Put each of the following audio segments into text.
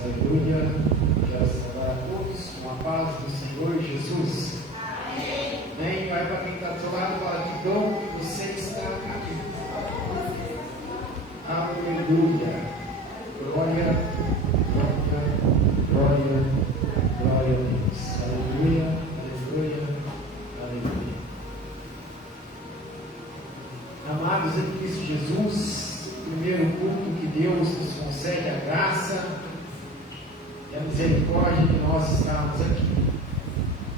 Aleluia. Quero saudar a todos com a paz do Senhor Jesus. Amém. Amém. Vai para quem está do seu lado, fala que dom você está aqui. Aleluia. Glória, glória, glória, glória a Deus. Aleluia, aleluia, aleluia. Amados em Cristo Jesus, o primeiro culto que Deus nos concede a graça e a misericórdia de nós estarmos aqui.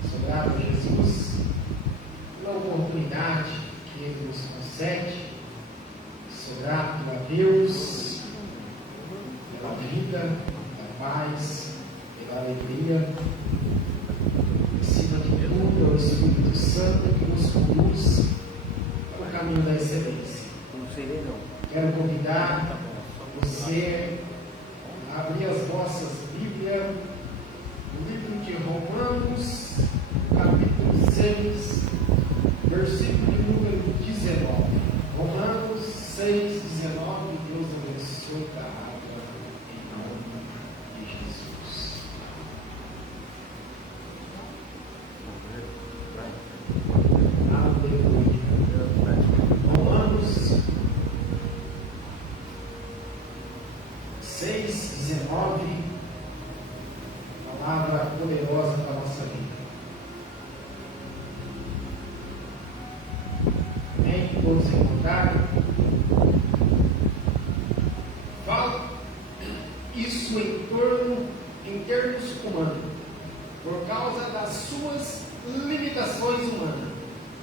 Sou grato a Jesus pela oportunidade que Ele nos concede. Sou grato a Deus pela vida, pela paz, pela alegria. Acima de tudo, é o Espírito Santo que nos conduz para o caminho da excelência. Quero convidar você a abrir as vossas Bíblias no livro de Romanos, capítulo 6, versículo número 19. Romanos 6, 19. Deus abençoe a palavra em nome de Jesus. Aleluia. Romanos 6, 19, palavra poderosa para a nossa vida. Amém? Todos encontraram? Fala isso em termos humanos, por causa das suas limitações humanas.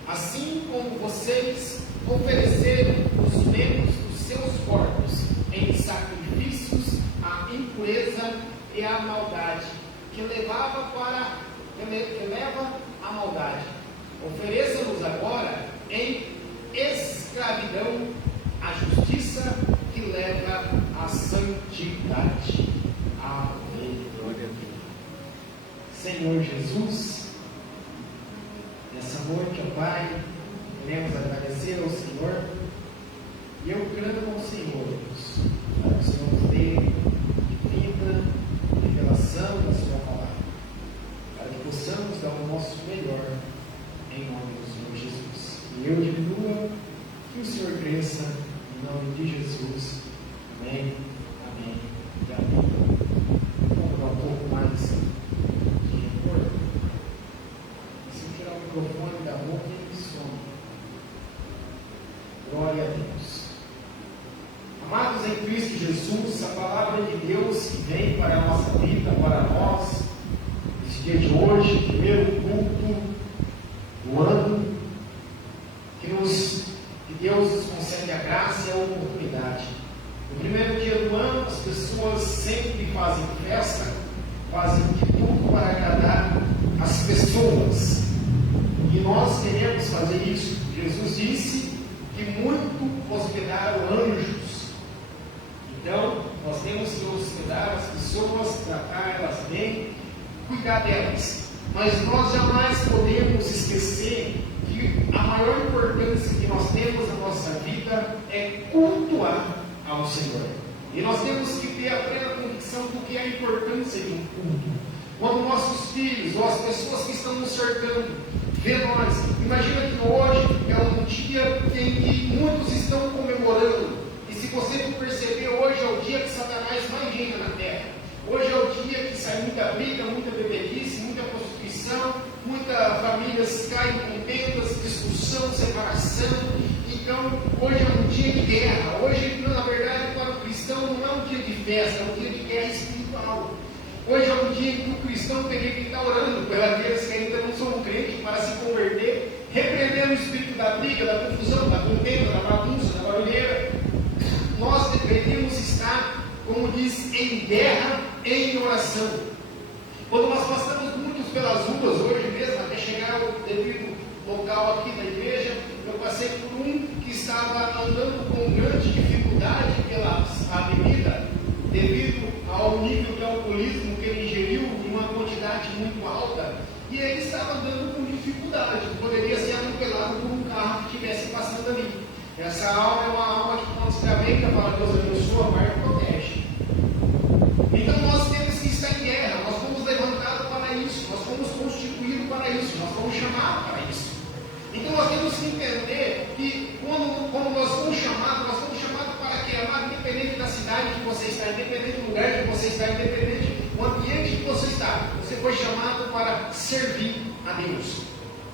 Assim como vocês ofereceram os membros dos seus corpos em sacrifícios à impureza e à maldade, que leva à maldade. Ofereça-nos agora em escravidão à justiça, que leva à santidade. Amém. Senhor Jesus, nessa noite, ó Pai, queremos agradecer ao Senhor. E eu clamo ao Senhor, Deus, para que o Senhor nos dê divina revelação da Sua palavra, para que possamos dar o nosso melhor em nome do Senhor Jesus. E eu diminua, que o Senhor cresça, em nome de Jesus. Amém, amém e amém. Vamos dar um pouco mais de retorno. Se eu tirar o microfone da boca, ele some. Glória a Deus. Amados em Cristo Jesus, a palavra de Deus que vem para a nossa vida, para nós, nesse dia de hoje, primeiro culto do ano, que Deus nos concede a graça e a oportunidade. No primeiro dia do ano, as pessoas sempre fazem festa, fazem de tudo para agradar as pessoas, e nós queremos fazer isso. Jesus disse que muito hospedaram anjos. Então, nós temos que hospedar as pessoas, tratar elas bem, cuidar delas. Mas nós jamais podemos esquecer que a maior importância que nós temos na nossa vida é cultuar ao Senhor. E nós temos que ter a plena convicção do que é a importância de um culto. Quando nossos filhos ou as pessoas que estão nos cercando vê nós, imagina que hoje é um dia em que muitos estão comemorando. E se você não perceber, hoje é o dia que Satanás mais reina na terra. Hoje é o dia que sai muita briga, muita bebedice, muita prostituição, muitas famílias caem em contendas, discussão, separação. Então, hoje é um dia de guerra. Hoje, na verdade, para o cristão não é um dia de festa, é um dia de guerra espiritual. Hoje é um dia em que o cristão teria que estar orando por aqueles que ainda não são crentes para se converter, repreendendo o espírito da briga, da confusão, da contenda, da bagunça, da barulheira. Nós deveríamos estar, como diz, em guerra, em oração. Quando nós passamos muitos pelas ruas, hoje mesmo, até chegar ao devido local aqui na igreja, eu passei por um que estava andando com grande dificuldade pela avenida, devido ao nível de alcoolismo que ele ingeriu em uma quantidade muito alta, e ele estava andando com dificuldade, poderia ser atropelado por um carro que estivesse passando ali. Essa alma é uma alma que quando se lamenta, fala: Deus abençoa, a Pai protege. Então nós temos Então nós temos que entender que como nós fomos chamados para que, amado, independente da cidade que você está, independente do lugar que você está, independente do ambiente que você está, você foi chamado para servir a Deus.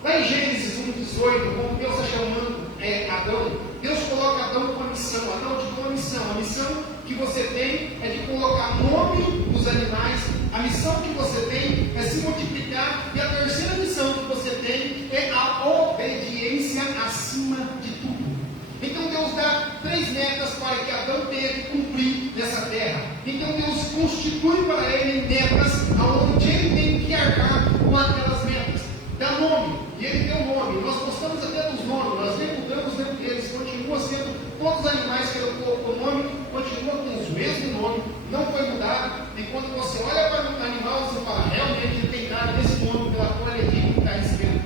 Lá em Gênesis 1,18, como Deus está chamando Adão, Deus coloca Adão com uma missão. Adão te deu uma missão. A missão que você tem é de colocar nome nos animais. A missão que você tem é se multiplicar. E a terceira missão que você tem é a obediência acima de tudo. Então Deus dá 3 metas para que Adão tenha que cumprir nessa terra. Então Deus constitui para ele metas onde ele tem que arcar com aquelas metas. Dá nome, e ele tem um nome. Nós gostamos até dos nomes, nós nem mudamos dentro deles, continua sendo, todos os animais que ele colocou o nome, continua com os mesmos nomes, não foi mudado. E quando você olha para o animal, você fala, realmente ele tem nada desse nome pela qual ele que está escrito.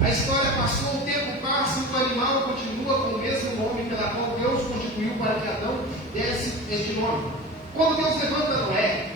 A história passou, o tempo passa, e o animal continua com o mesmo nome pela qual Deus constituiu para que Adão desse este nome. Quando Deus levanta Noé,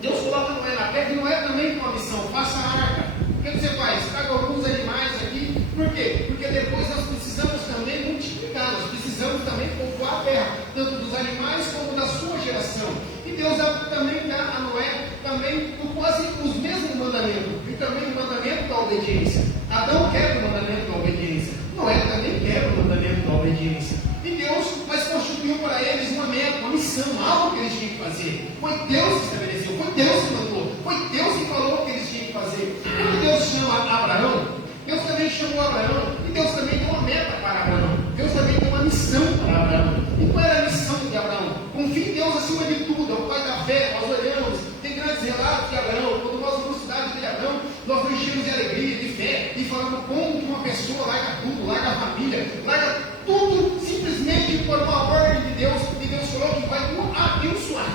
Deus coloca Noé na terra, e Noé também tem uma missão, faça a arca. O que você faz? Traga alguns animais aqui. Por quê? Porque depois nós precisamos também multiplicar, nós precisamos também povoar a terra, tanto dos animais como da sua geração. E Deus também dá a Noé também quase os mesmos mandamentos, e também o mandamento da obediência. Adão quebra o mandamento da obediência, Noé também quebra o mandamento da obediência. E Deus constituiu para eles uma meta, uma missão, algo que eles tinham que fazer. Foi Deus que estabeleceu, foi Deus que mandou, foi Deus que falou o que eles tinham que fazer. Quando Deus chama Abraão, Deus também chamou Abraão, e Deus também deu uma meta para Abraão. Deus também deu uma missão para Abraão. E qual era a missão de Abraão? Confie em Deus acima de tudo, é o pai da fé. Nós olhamos, tem grandes relatos de Abraão. Quando nós vimos a cidade de Abraão, nós nos enchemos de alegria, de fé, e falamos como que uma pessoa larga tudo, larga a família, larga tudo simplesmente por uma ordem de Deus, e Deus falou que vai abençoar.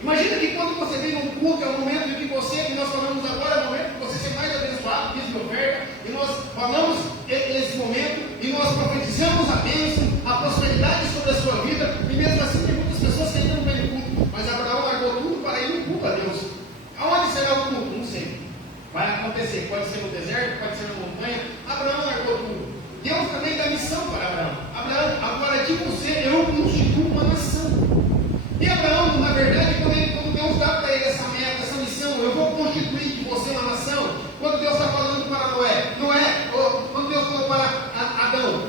Imagina que quando você vem num culto, é o momento em que você, que nós falamos agora, é o momento que você ser mais abençoado, diz de oferta, e nós falamos nesse momento, e nós profetizamos a bênção, a prosperidade sobre a sua vida, e mesmo assim tem muitas pessoas que ainda não vêm no culto, mas Abraão largou tudo para ir no culto a Deus. Aonde será o culto? Não sei. Vai acontecer, pode ser no deserto, pode ser na montanha. Abraão largou tudo. Deus também dá missão para Abraão. Abraão, agora de você eu constituo uma nação. E Abraão, na verdade, quando Deus dá para ele essa meta, essa missão, eu vou constituir de você uma nação. Quando Deus está falando para Noé, quando Deus falou para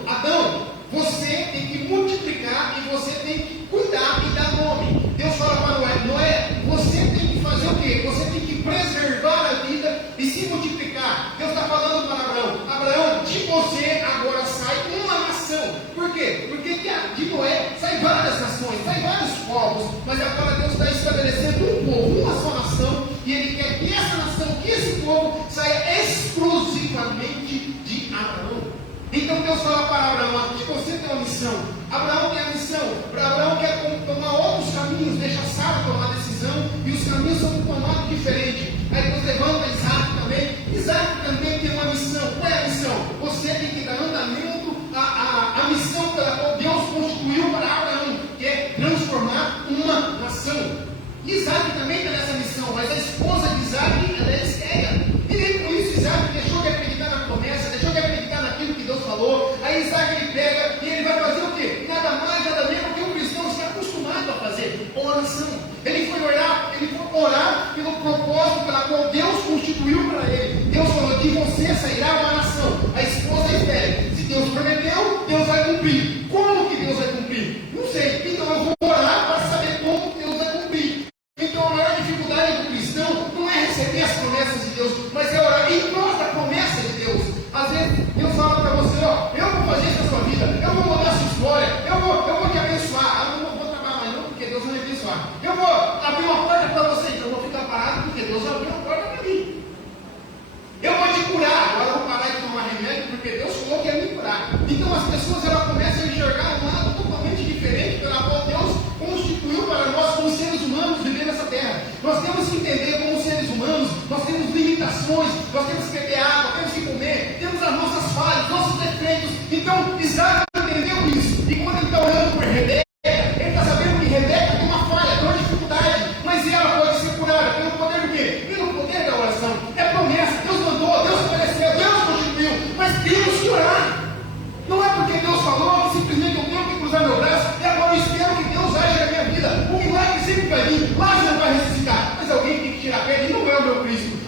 Adão, você tem que multiplicar e você tem que cuidar e dar nome. Deus fala para Noé, você tem que fazer o quê? Você tem que preservar a vida e se multiplicar. Deus está falando para Abraão, de você agora sai uma nação. Por quê? Porque de Noé sai várias nações, sai vários povos, mas agora Deus está estabelecendo um povo, uma só nação, e Ele quer que essa nação, que esse povo saia exclusivamente de Abraão. Então Deus fala para Abraão, aqui você tem uma missão. Abraão tem a missão, para Abraão quer tomar outros caminhos, deixa Sara tomar decisão, e os caminhos são tomados diferentes. Aí Deus levanta Isaac também. Isaac também tem uma missão. Qual é a missão? Você tem que dar andamento à missão pela qual Deus constituiu para Abraão, que é transformar uma nação. Isaac também está nessa missão, mas a esposa de Isaac, ela é estéril. E nem por isso Isaac deixou de acreditar na promessa, deixou de acreditar naquilo que Deus falou. Aí Isaac ele pega e ele vai fazer o quê? Nada mais, nada menos que um cristão se acostumado a fazer, oração. Ele foi orar pelo propósito pela qual Deus constituiu para ele. Deus falou, de você sairá uma nação. A esposa é estéril. Se Deus prometeu, Deus vai cumprir. Como que Deus vai cumprir? Não sei. Então eu vou orar para saber como Deus vai cumprir. Então a maior dificuldade do cristão não é receber as promessas de Deus, mas é orar em prol da promessa de Deus. Às vezes Deus fala para você, eu vou fazer isso na sua vida, eu vou mudar a sua história, eu vou te abençoar. Eu não vou trabalhar mais não, porque Deus vai me abençoar. Eu vou abrir uma porta para você, então eu vou ficar parado, porque Deus abriu uma porta para mim. Eu vou te curar, agora eu vou parar de tomar remédio, porque Deus falou que ia me curar. Então as pessoas elas começam a enxergar um lado totalmente diferente pela qual Deus constituiu para nós como seres humanos viver nessa terra. Nós temos que entender como seres humanos, nós temos limitações, nós temos que beber água, temos que comer, temos as nossas falhas, nossos defeitos. Então Isaac entendeu isso. E quando ele está orando por Rebeca, ele está sabendo que Rebeca tem uma falha, tem uma dificuldade, mas ela pode ser curada pelo poder do quê? Pelo poder da oração. É promessa, Deus mandou, Deus estabeleceu, Deus constituiu, mas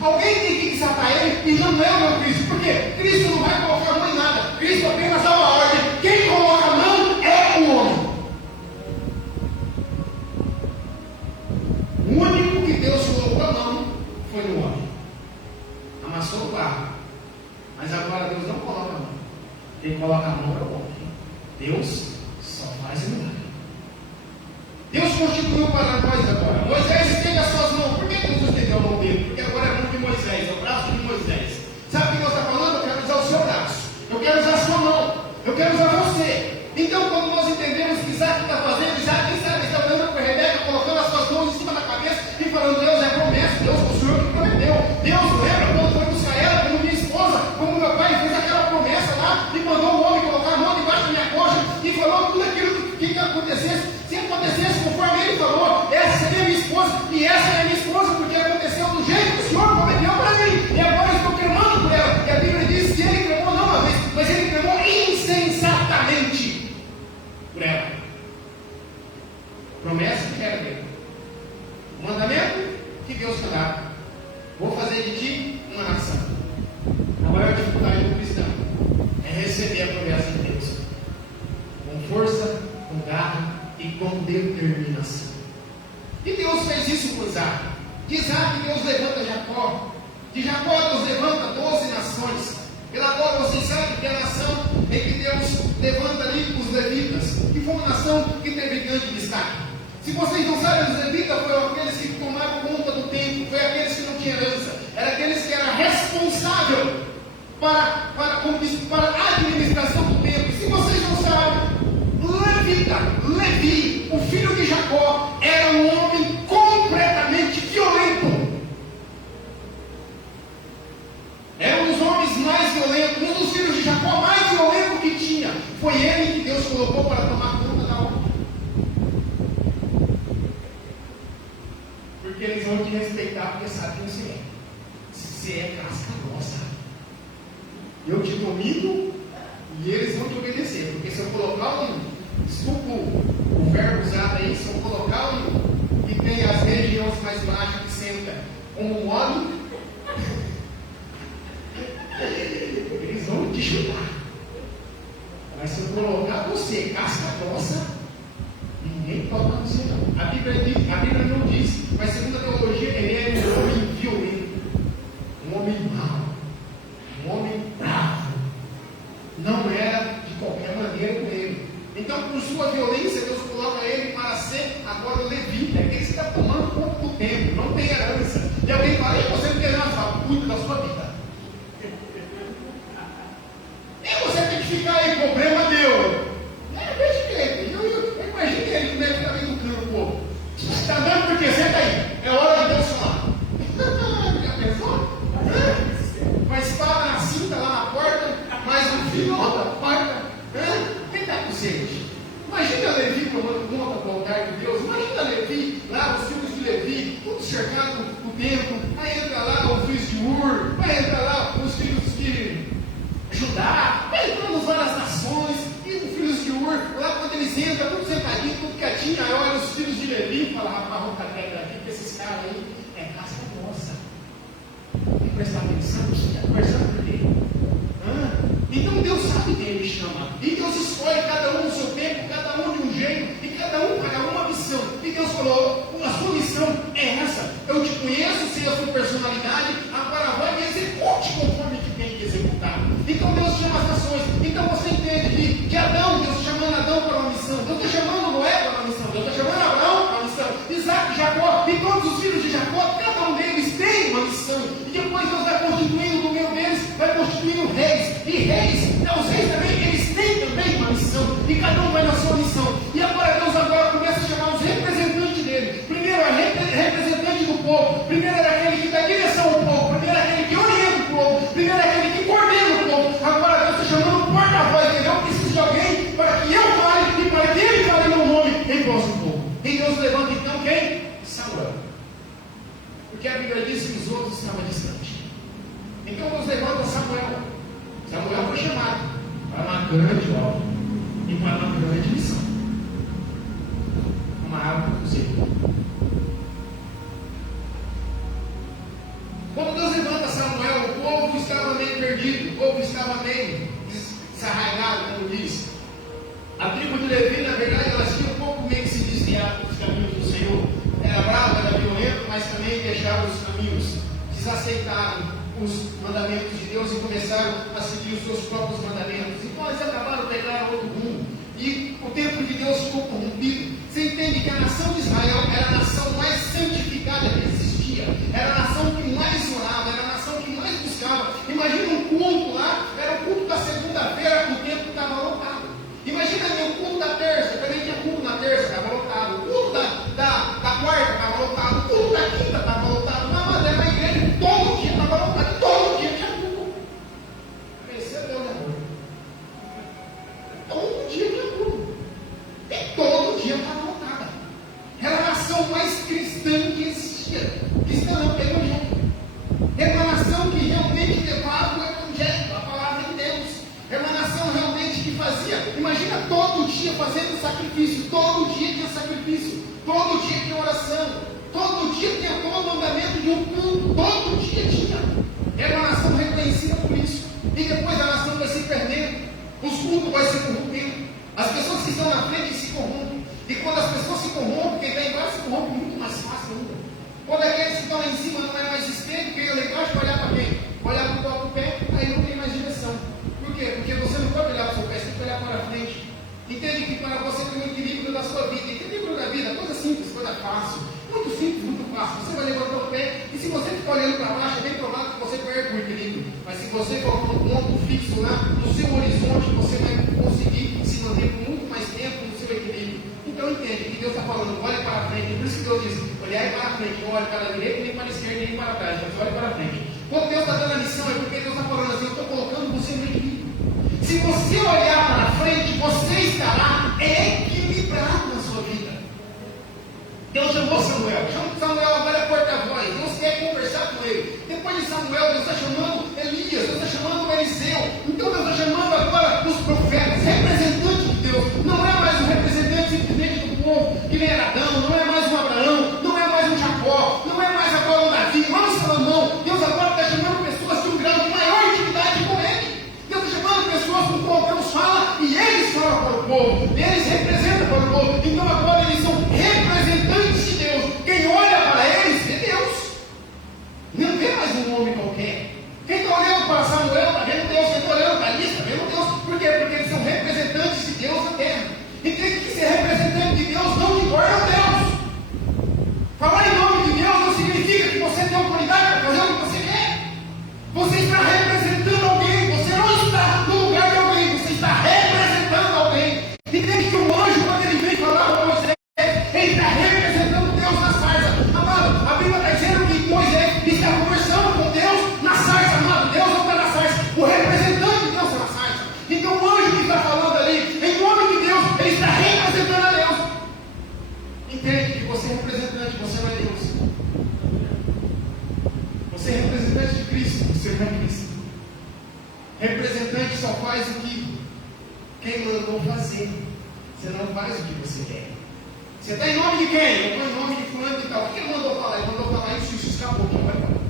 Alguém tem que desatar ele e não é o meu Cristo. Por quê? Cristo não vai colocar a mão em nada. Cristo apenas dá uma ordem. Quem coloca a mão é o homem. O único que Deus colocou a mão foi no homem. Amassou o barro. Mas agora Deus não coloca a mão. Quem coloca a mão é o homem. Deus só faz milagre. Deus constituiu para nós agora. Moisés estende as suas mãos. Por que Deus estendeu a mão dele? Porque agora é a mão de Moisés, é o braço de Moisés. Sabe o que Deus está falando? Eu quero usar o seu braço. Eu quero usar a sua mão. Eu quero usar você. Então, quando nós entendemos o que Isaac está fazendo, Isaac está olhando para Rebeca, colocando as suas mãos em cima da cabeça e falando: Deus é promessa, Deus foi o Senhor que prometeu. Deus lembra quando foi buscar ela, como minha esposa, como meu pai fez aquela promessa lá e mandou o homem colocar a mão debaixo da minha coxa e falou tudo aquilo que acontecesse. Se acontecesse conforme ele falou, essa seria minha esposa e essa é a minha esposa, porque aconteceu do jeito que o Senhor prometeu para mim. E agora eu estou clamando por ela. E a Bíblia diz que ele clamou não uma vez, mas ele clamou insensatamente por ela. Promessa que era dele. O mandamento que Deus foi dado. Vou fazer de ti uma nação. A maior dificuldade do cristão é receber a promessa de Deus com força, com garra e com determinação. E Deus fez isso com Isaac. De Isaac Deus levanta Jacó. De Jacó Deus levanta 12 nações. Pela qual vocês sabem que a nação em que Deus levanta ali os levitas, que foi uma nação que teve grande destaque. Se vocês não sabem, os levitas foram aqueles que tomaram conta do templo, foi aqueles que não tinham herança, era aqueles que eram responsáveis para a administração do templo. Se vocês não sabem, Levi, o filho de Jacó, era um homem completamente violento. Era um dos homens mais violentos, um dos filhos de Jacó mais violento que tinha. Foi ele que Deus colocou para tomar conta da obra. Porque eles vão te respeitar, porque sabem quem você é. Você é casca grossa. Eu te domino e eles vão te obedecer. Porque se eu colocar desculpa o verbo usado aí, se eu colocar que tem as regiões mais baixas que senta como um homem, eles vão te chutar. Mas se eu colocar você, casca grossa, ninguém toca no seu não. A Bíblia não diz, mas segundo a teologia, ele era um homem violento, um homem mau, um homem bravo. Não era de qualquer maneira com ele. Então, por sua violência, Deus coloca ele para ser agora o levita, aquele que está tomando conta do templo, não tem herança. E alguém fala: e você não tem herança? Fala: cuida da sua vida. E você tem que ficar aí, problema meu. Veja que ele, eu imagino que ele deve estar bem educando o povo. Você está dando por quê? Senta aí, é hora de Deus falar. Já pensou? Uma espada na cinta lá na porta, mais um filho lá na porta. Quem está com sede? Imagina Levi tomando conta do altar de Deus. Imagina Levi, lá os filhos de Levi, tudo cercado o templo. Aí entra lá os filhos de Ur, vai entrar lá os filhos de Judá, vai entrando as várias nações, e os filhos de Ur, lá quando eles entram, tudo sentadinho, tudo quietinho. Aí olha os filhos de Levi e fala: rapaz, vamos ficar quieto aqui, porque esses caras aí é casca grossa. Tem que prestar atenção, você está conversando por quê? Então Deus sabe quem Ele chama. E Deus escolhe cada um no seu tempo, cada um de um jeito, e cada um para uma missão. E Deus falou: a sua missão é essa. Eu te conheço, sei a sua personalidade, agora vai e execute conforme que tem que executar. Então Deus chama as nações. Então você entende que Adão, Deus chamando Adão para uma missão. Deus está chamando Noé para uma missão. Deus está chamando Abraão para uma missão. Isaac, Jacó e todos os filhos de Jacó, cada um deles tem uma missão. E depois Deus vai constituindo no meio deles, vai constituindo reis. E reis, os reis também, eles têm também uma missão. E cada um vai na sua missão. E agora Deus começa a chamar os representantes dele. Primeiro é representante do povo. Primeiro era aquele que dá direção ao povo. Primeiro é aquele que orienta o povo. Primeiro é aquele que coordena o povo. Agora Deus está chamando o porta-voz. Eu preciso de alguém para que eu fale e para que ele fale meu nome em voz do povo. E Deus levanta então quem? Samuel. Porque a Bíblia diz que os outros estavam distantes. Então Deus levanta Samuel. Samuel foi chamado para uma grande obra e para uma grande missão. Uma árvore do Senhor. Quando Deus estava meio perdido, o povo estava meio desarraigado, como diz. A tribo de Levi, na verdade, elas tinham um pouco meio que se desviado dos caminhos do Senhor. Era bravo, era violento, mas também deixaram os caminhos, desaceitaram os mandamentos de Deus e começaram a seguir os seus próprios mandamentos. Então eles acabaram pegando outro rumo. E o templo de Deus ficou corrompido. Você entende que a nação de Israel era a nação mais santificada que existia. Era a nação que mais orava, era a nação que mais buscava. Imagina um culto lá, era o culto da segunda-feira, o templo estava lotado. Imagina o culto da terça, também tinha culto na terça, estava lotado. O culto da quarta estava lotado. O culto da quinta estava lotado. Mas era uma igreja, todo dia estava lotado. Todo dia tinha culto. Percebeu, né? Todo dia tinha culto. E todo dia estava lotada. Era a nação mais cristã que existia. Cristã não, evangélica. Era uma nação que realmente levava o evangelho, a palavra de Deus. Era uma nação realmente que fazia, imagina todo dia fazendo sacrifício, todo dia tinha sacrifício, todo dia tinha oração, todo dia tinha todo o mandamento de um culto, todo dia tinha. Era uma nação reconhecida por isso. E depois a nação vai se perdendo, os cultos vão se corrompendo, as pessoas que estão na frente se corrompem. E quando as pessoas se corrompem, quem está embaixo se corrompe muito mais fácil ainda. Quando aqueles que estão lá em cima não é mais estreito, quem é lá embaixo vai olhar para quem? Olhar para o próprio pé, aí não tem mais direção. Por quê? Porque você não pode olhar para o seu pé, você tem que olhar para frente. Entende que para você ter um equilíbrio da sua vida, equilíbrio da vida, coisa simples, coisa fácil, muito simples, muito fácil. Você vai levantar o pé, e se você ficar olhando para baixo, é bem provável que você perca o equilíbrio. Mas se você colocar um ponto fixo lá no seu horizonte, você vai conseguir se manter por muito mais tempo no seu equilíbrio. Então entende que Deus está falando, olha para frente. Por isso que Deus diz, olhar para frente, não olhe para a direita, nem para a esquerda, nem para trás, mas olhe para frente. Quando Deus está dando a missão, é porque Deus está falando assim, eu estou colocando você no equilíbrio. Se você olhar para frente, você estará equilibrado na sua vida. Deus chamou Samuel. Samuel agora é porta-voz. Deus quer conversar com ele. Depois de Samuel, Deus está chamando Elias, Deus está chamando Eliseu. Então Deus está chamando agora os profetas, representantes de Deus. Não é mais um representante simplesmente do povo, que nem era Adão, não é mais um Abraão, não é mais um Jacó, não é mais agora um Davi, não é um Salomão. Deus agora está chamando pessoas de um grau de maior intimidade com ele. Deus está chamando pessoas com qual Deus fala e eles falam para o povo, eles representam para o povo. Então agora eles são representantes de Deus. Quem olha para eles vê Deus, não vê mais um homem qualquer. Quem está olhando para Samuel está vendo Deus, quem está olhando para Elias está vendo Deus. Por quê? Porque eles são representantes de Deus na terra. E tem que ser representante de Deus não te torna Deus. Falar em nome de Deus não significa que você tem autoridade para fazer o que você quer. Você está representando alguém, você não está no lugar de alguém, você está representando alguém. Entende que o anjo, quando ele vem falar com Moisés, ele está representando Deus na sarça. Amado, a Bíblia está dizendo que Moisés está conversando com Deus na sarça. Amado, Deus não está na sarça, o representante de Deus está na sarça. Então o anjo que está falando ali, em nome de Deus, ele está representando a Deus. Entende que você é representante, você não é Deus. Você é representante de Cristo, você não é Cristo. Representante só faz o que quem mandou fazer. Você não faz o que você quer. Você está em nome de quem? Eu estou em nome de fulano e tal. O que ele mandou falar? Ele mandou falar isso acabou. Vai falar.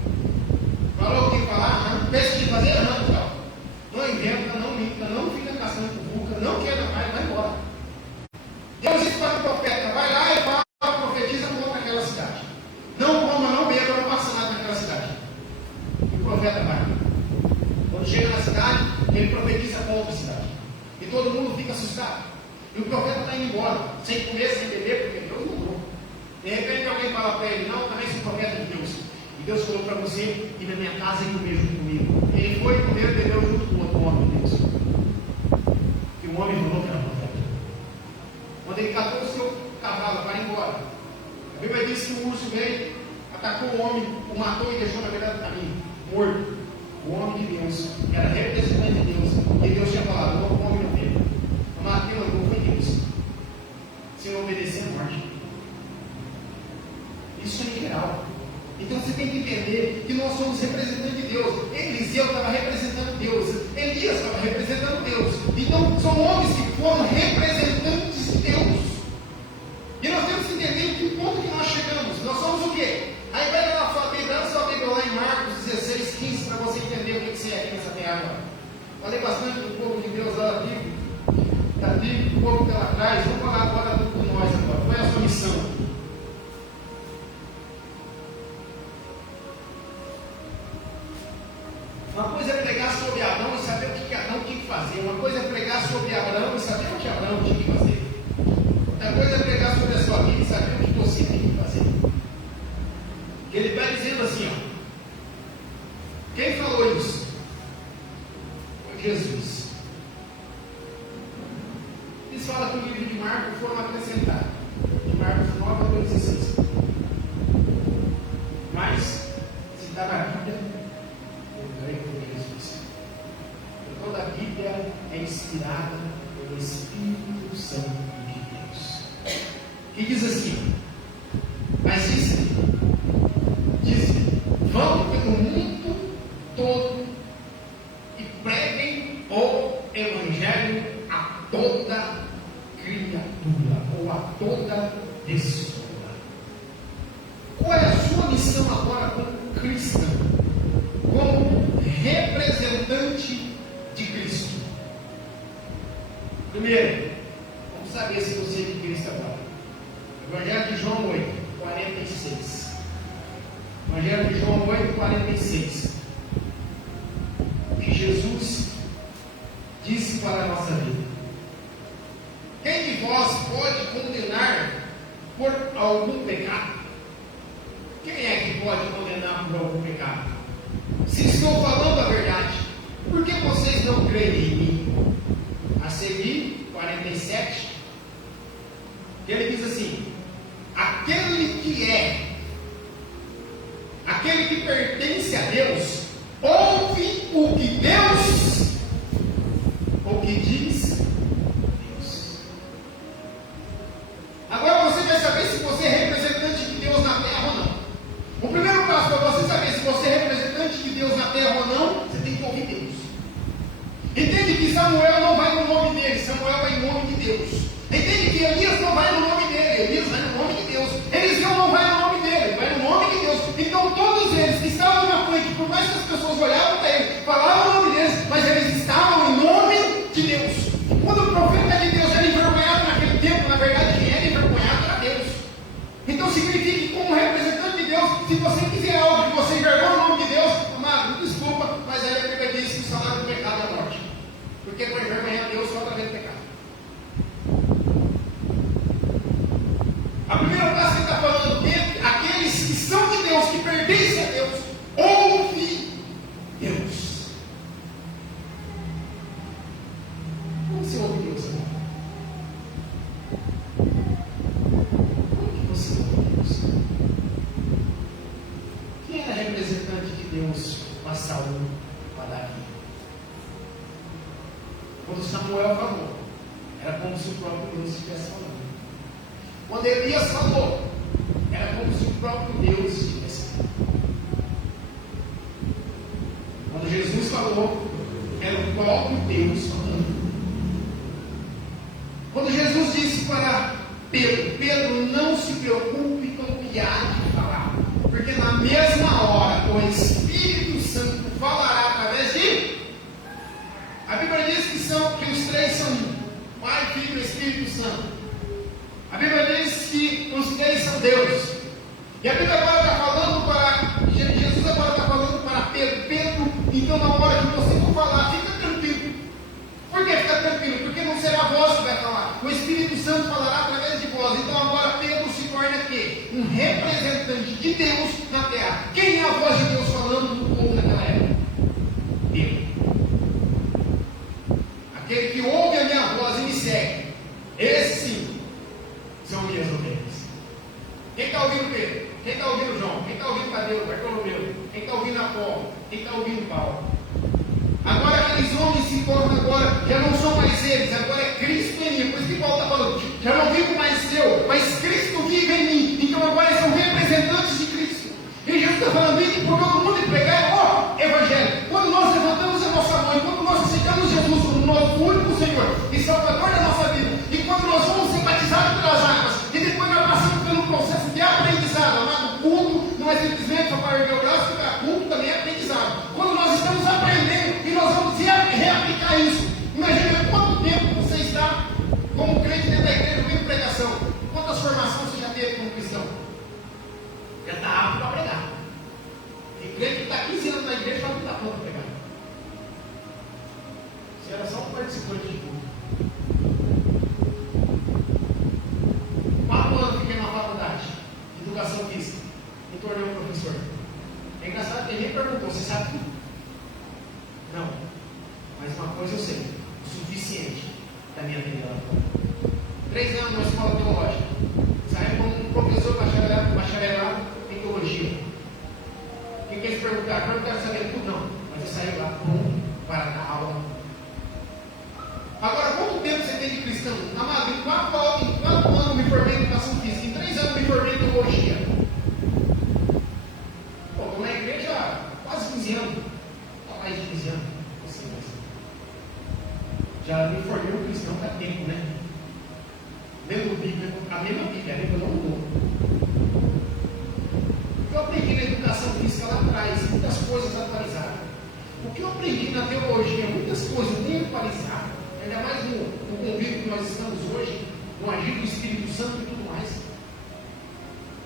Falou o que falar, pensa de fazer, não, tal. Não inventa, não minta, não fica caçando cubuca, não quer mais, vai embora. Deus disse para o profeta, vai lá e fala, profetiza contra aquela cidade. Não coma, não beba, não passa nada naquela cidade. E o profeta vai. Quando chega na cidade, ele profetiza contra a cidade. E todo mundo fica assustado. E o profeta está indo embora, sem comer, sem beber, porque Deus mandou. De repente alguém fala para ele, não, também sou profeta de Deus. E Deus falou para você ir na minha casa e comer junto comigo. Ele foi comer e bebeu junto com o outro homem de Deus. E o homem falou que era profeta. Quando ele catou o seu cavalo para ir embora, a Bíblia diz que o urso veio, atacou o homem, o matou e deixou na beira do caminho, morto. O homem de Deus, que era representante de Deus, e Deus tinha falado, o homem não teve. Amado, quem mandou foi Deus. Se não obedecer, é morte. Isso é em geral. Então você tem que entender que nós somos representantes de Deus. Eliseu estava representando Deus. Elias estava representando Deus. Então são homens que foram representantes de Deus. E nós temos que entender em que ponto que nós chegamos. Nós somos o quê? A Bíblia só tem lá em Marcos 16, 15 para você entender o que você é. agora. Falei bastante do povo de Deus lá da tribo, do povo que está lá atrás. Vamos falar agora com nós agora. Qual é a sua missão? Uma coisa é pregar sobre Abraão e saber o que Abraão tinha que fazer. Uma coisa é pregar sobre Abraão e saber o que Abraão tinha que fazer. Outra coisa é pregar sobre a sua vida e saber o que você tem que fazer. Ele está dizendo assim, ó. Quem falou isso? Foi Jesus. Eles falam que o livro de Marcos foram acrescentados. De Marcos 9 a 16. Mas, se está na Bíblia, eu creio que foi Jesus. E toda a Bíblia é inspirada pelo Espírito Santo de Deus. Que diz assim, mas diz, vão pelo mundo todo e preguem o Evangelho a toda criatura ou a toda pessoa. Qual é a sua missão agora como cristão? Como representante de Cristo? Primeiro, vamos saber se você é de Cristo agora. Evangelho de João 8, 46. Evangelho de João 8, 46. O que Jesus disse para a nossa vida. Quem de vós pode condenar por algum pecado? Quem é que pode condenar por algum pecado? Se estou falando a verdade, por que vocês não creem em mim? A seguir, 47, ele diz assim: aquele que pertence a Deus, ouve o que Deus, o que diz Deus. Agora você quer saber se você é representante de Deus na terra ou não. O primeiro passo para você saber se você é representante de Deus na terra ou não, você tem que ouvir Deus. Entende que Samuel não vai no nome dele, Samuel vai em nome de Deus. Entende que Elias não vai no nome dele, Elias vai no nome de Deus. Eliseu não vai no nome dele, vai no nome de Deus. Então todos eles que estavam na frente, por mais que as pessoas olhavam para ele, falavam o nome deles, mas eles estavam em nome de Deus. Quando o profeta de Deus era envergonhado naquele tempo, na verdade quem era envergonhado era Deus. Então significa que como representante de Deus, se você quiser algo que você envergonha o nome de Deus, amado, desculpa, mas aí a Bíblia diz que o salário do pecado é a morte. Porque para envergonhar Deus só através do pecado. A primeira frase que ele está falando dele, aqueles que são de Deus, que pertencem a Deus, ouve Deus. Como você ouve Deus agora? Como que você ouve Deus? Quem era representante de Deus para Saul, para Davi? Quando Samuel falou, era como se o próprio Deus estivesse falando. Quando Elias falou, era como se o próprio Deus estivesse falando. Quando Jesus falou, era o próprio Deus falando. Quando Jesus disse para Pedro: Pedro, não se preocupe com o que há de falar, porque na mesma hora o Espírito Santo falará através de... A Bíblia diz que os três são um: Pai, Filho e Espírito Santo. A Bíblia diz que os três são Deus. E a Bíblia agora está falando para... Jesus agora está falando para Pedro: Pedro, então na hora que você for falar, fica tranquilo. Por que fica tranquilo? Porque não será vós que vai falar. O Espírito Santo falará através de vós. Então agora Pedro se torna aqui um representante de Deus na terra. Quem é a voz de Deus falando no povo naquela época? Pedro. Aquele que ouve a minha voz e me segue, esse sim são minhas ovelhas. Quem está ouvindo Pedro? Quem está ouvindo João? Quem está ouvindo Tadeu, Bartolomeu? Quem está ouvindo Apolo? Quem está ouvindo Paulo? Agora aqueles homens se tornam agora, já não são mais eles, agora é Cristo em mim. Por isso que Paulo está falando, já não vivo mais eu, mas Cristo vive em mim. Então agora eles são representantes de Cristo. E Jesus está falando isso por todo mundo e pregar o Evangelho. Quando nós levantamos a nossa mão, quando nós aceitamos Jesus como nosso único Senhor e Salvador da nossa vida, e quando nós vamos ser batizados pelas águas, e depois nós passamos pelo processo de aprendizado, amado, culto não é simplesmente só para erguer o braço, ficar culto também é aprendizado. Quando nós estamos aprendendo e nós vamos 3 anos na escola teológica. Saiu como um professor bacharelado em teologia. O que eles perguntaram? Perguntaram saber tudo? Não. Mas eu saí lá pronto para dar aula. Agora, quanto tempo você tem de cristão? Amado, em 4 anos me formei em educação física. Em 3 anos me formei em teologia. Pô, estou na igreja há quase 15 anos. Há mais de 15 anos. Já me formei um cristão há tempo, né? Mesmo Bíblia, a mesma Bíblia, a Bíblia não mudou. O que eu aprendi na educação física lá atrás, muitas coisas atualizadas. O que eu aprendi na teologia, muitas coisas nem atualizadas. Ainda mais no convívio que nós estamos hoje, no agir do Espírito Santo e tudo mais.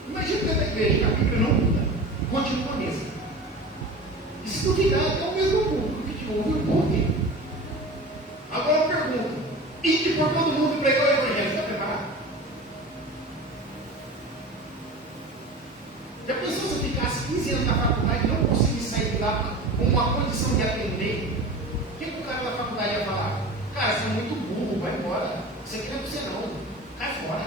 Imagina dentro da igreja que a Bíblia não muda, continua a mesma. E se duvidar, é o mesmo público que te ouve um bom tempo. Agora eu pergunto: e que por todo mundo pregou o Evangelho? Está preparado? Já pensou se eu ficasse 15 anos na faculdade e não conseguisse sair de lá com uma condição de atender? O que o cara da faculdade ia falar? Cara, você é muito burro, vai embora. Isso aqui não é para você não. Cai fora.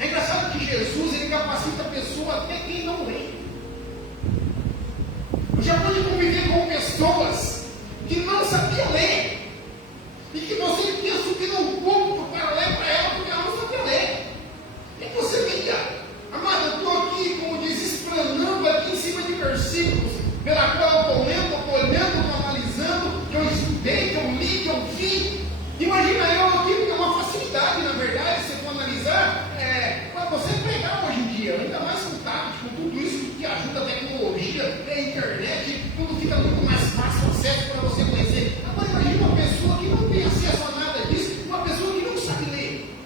É engraçado que Jesus, ele capacita a pessoa até quem não lê. Eu já pude conviver com pessoas que não sabiam ler. E que você tinha subido um pouco para ler para ela, porque ela não sabia ler. E você via, amado, eu estou aqui, como diz, explanando aqui em cima de versículos, pela qual eu estou lendo, estou olhando, estou analisando, que eu estudei, que eu li, que eu vi. Imagina eu aqui, porque é uma facilidade, na verdade, se você for analisar, para você pregar hoje em dia, ainda mais com tablet, com tudo isso que ajuda a tecnologia, a internet, tudo fica muito mais fácil, acesso para você conhecer. Agora imagina uma pessoa que não tem acesso a nada disso, uma pessoa que não sabe ler.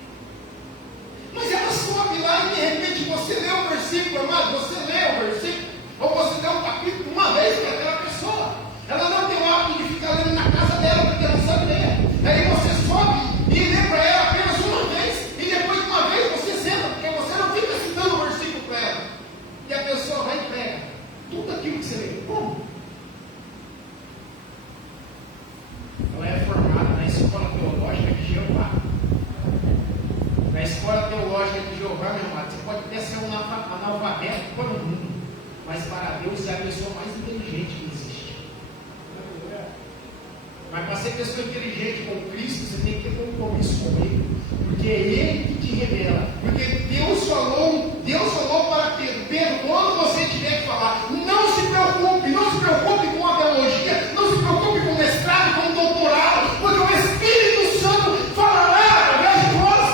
Mas ela sobe lá e de repente você lê o versículo, amado, você lê o versículo, ou você dá um capítulo uma vez para aquela pessoa. Ela não tem o hábito de ficar lendo na casa dela, porque ela não sabe ler. Aí você sobe e lê para ela apenas uma vez, e depois de uma vez você senta, porque você não fica citando o versículo para ela. E a pessoa vai e pega tudo aquilo que você lê. Como? Ela é formada na escola teológica de Jeová. Na escola teológica de Jeová, meu amado, você pode até ser um analfabeto para o mundo, mas para Deus é a pessoa mais inteligente que existe. Mas para ser pessoa inteligente com Cristo, você tem que ter compromisso com Ele, porque é Ele que te revela. Porque Deus falou para Pedro: Pedro, quando você tiver que falar, não se preocupe com a teologia, não se preocupe com o mestrado, com o doutorado, porque o Espírito Santo falará através de nós.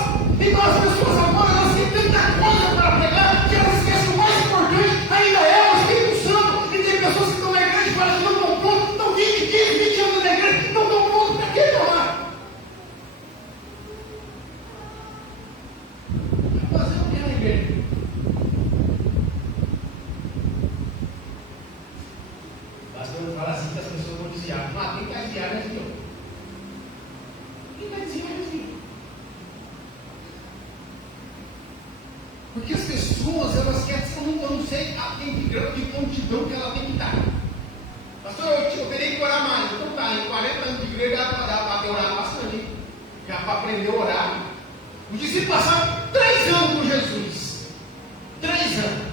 Então as pessoas agora, elas têm tanta coisa para pregar, que elas esquecem o mais importante, ainda é o Espírito Santo. E tem pessoas que estão na igreja e falam que não estão prontos, estão 20 anos na igreja, não estão prontos para quê, meu amado? Fazer o que na igreja? O pastor fala assim que as pessoas vão desviar. Ah, quem está desviado é Deus. Quem está desviado é Deus. Porque as pessoas, elas querem, eu não sei a quem de grande prontidão que ela tem que dar. Pastor, eu terei que orar mais. Então tá, em 40 anos de igreja dá para orar bastante. Já para aprender a orar. Os discípulos passaram 3 anos com Jesus. 3 anos.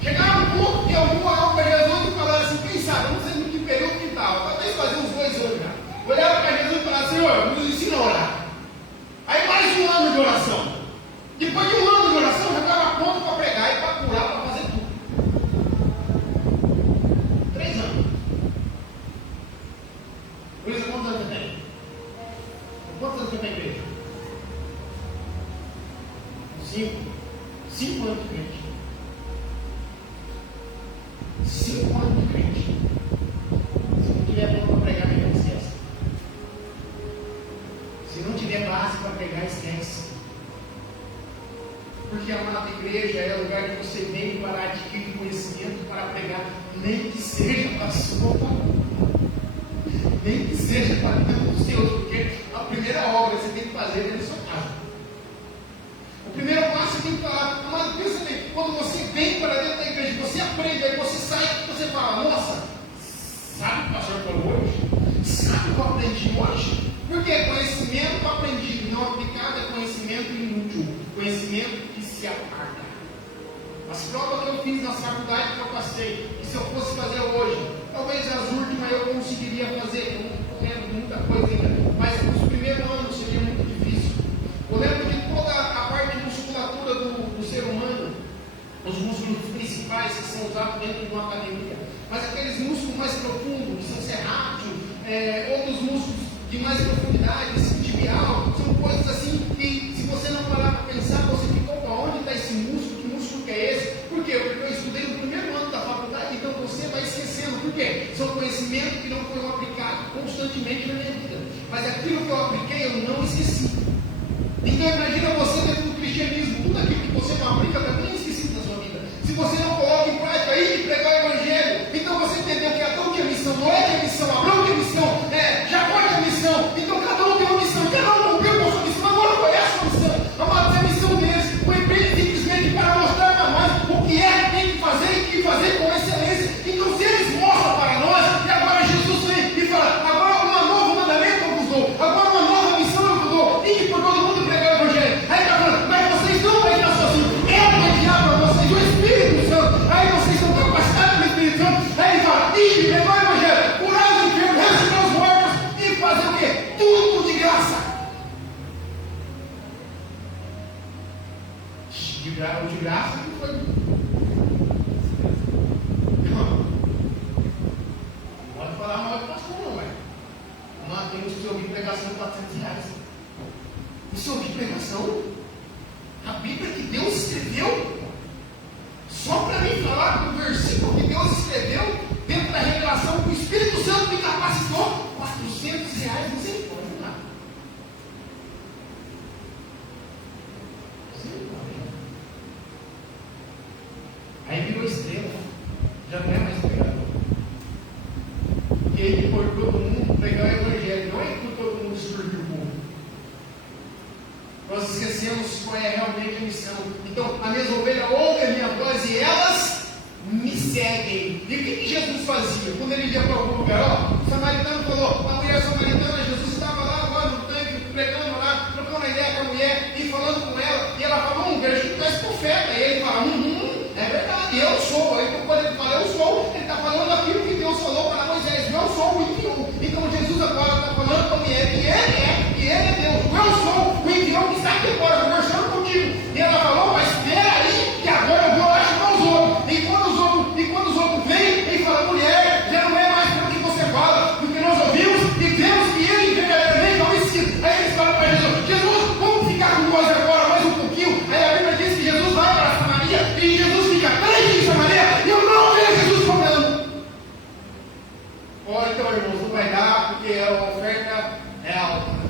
Chegaram um ponto que algum olhava para Jesus e falaram assim: quem sabe, eu não sei no que período que estava, talvez fazer uns 2 anos já. Olharam para Jesus e falaram: Senhor, nos ensina a orar. Aí mais 1 ano de oração. Depois de 1 ano de oração, já estava pronto para pregar e para curar, para fazer tudo. 3 anos. Luísa, quantos anos você tem? Quantos anos você tem igreja? 5 anos de crente. 5 anos de crente. Se não tiver pronto para pregar, melhor esquece. Se não tiver base para pregar, esquece. Porque a amada igreja é o lugar que você vem para adquirir conhecimento, para pregar, nem que seja para a sua família, nem que seja para dentro dos seus, porque a primeira obra você tem que fazer dentro da sua casa. O primeiro passo você tem que falar, amado, pensa bem, quando você vem para dentro da igreja, você aprende, aí você sai e você fala: nossa, sabe o que o pastor falou hoje? Sabe o que eu aprendi hoje? Porque conhecimento aprendido e não aplicado é conhecimento inútil, conhecimento que se apaga. As provas que eu fiz nas faculdades que eu passei, que se eu fosse fazer hoje, talvez as últimas eu conseguiria fazer, eu não lembro muita coisa ainda, mas os primeiros anos seria muito difícil. Eu lembro de toda a parte de musculatura do ser humano, os músculos principais que são usados dentro de uma academia, mas aqueles músculos mais profundos, que são cerrátil, outros músculos de mais profundidade, tibial, são coisas assim que, se você não parar para pensar, você fica, opa, onde está esse músculo? Que músculo que é esse? Por quê? Porque eu estudei no primeiro ano da faculdade, então você vai esquecendo. Por quê? São conhecimentos que não foram aplicados constantemente na minha vida. Mas aquilo que eu apliquei, eu não esqueci. Então imagina você dentro do cristianismo, tudo aquilo que você não aplica também é esquecido na sua vida. Se você não coloca em prática aí de pregar o evangelho, então você entendeu que Adão tinha missão, Noé tinha missão, Abraão tinha missão, Jacó tinha missão, então cada um tem uma missão, cada um cumpriu com a sua missão, agora qual é a sua missão? Amados, a missão deles foi simplesmente para mostrar para nós o que é que tem que fazer e que fazer com excelência. Então se eles mostram para nós, e agora Jesus vem e fala, agora um novo mandamento eu vos dou, agora uma nova missão eu vos dou, e que por todo mundo pregar o evangelho. Aí está falando, mas vocês não vão estar sozinhos, eu vou enviar para vocês o Espírito Santo, aí vocês estão capacitados pelo Espírito Santo, aí ele fala, e pregar o evangelho, curar os enfermos, ressuscitar os mortos, e fazer o quê? Tudo de graça. De graça não foi. Não pode falar mal de pastor, não, velho. Mas temos que ouvir pregação de R$400. Você ouvir pregação? A Bíblia que Deus escreveu? Só para mim falar do versículo que Deus escreveu, dentro da revelação que o Espírito Santo me capacitou, R$400 você pode dar. Aí virou estrela, já não é mais pregador. E aí por todo mundo pregar o evangelho, não é por todo mundo surgir o povo. Nós esquecemos qual é realmente a missão. Então, as minhas ovelhas ouvem a minha voz e elas me seguem. E o que Jesus fazia? Quando ele ia para algum lugar, o samaritano falou, a mulher samaritana, Jesus estava lá agora no tanque, pregando lá, trocando ideia com a mulher e falando com ela, e ela falou, vejo que tu és profeta. E ele fala, é verdade, eu sou. Aí quando ele fala, eu sou, ele está falando aquilo que Deus falou para Moisés, eu sou o enviou. Então Jesus agora está falando para a mulher que ele é Deus, eu sou o enviou que está aqui agora, conversando contigo. E ela falou, mas espera aí, que agora eu vou lá chamar os outros. E quando os outros vêm, ele fala, mulher, já não é mais pelo que você fala, porque nós ouvimos e vemos que ele verdadeiramente é o Messias. Aí eles falam para Jesus, Jesus, vamos ficar com nós agora mais um pouquinho. Aí a Bíblia diz que Jesus vai para Samaria e Jesus fica 3 dias em Samaria e eu não vejo Jesus falando. Olha, então, irmãos, não vai dar porque a oferta é alta.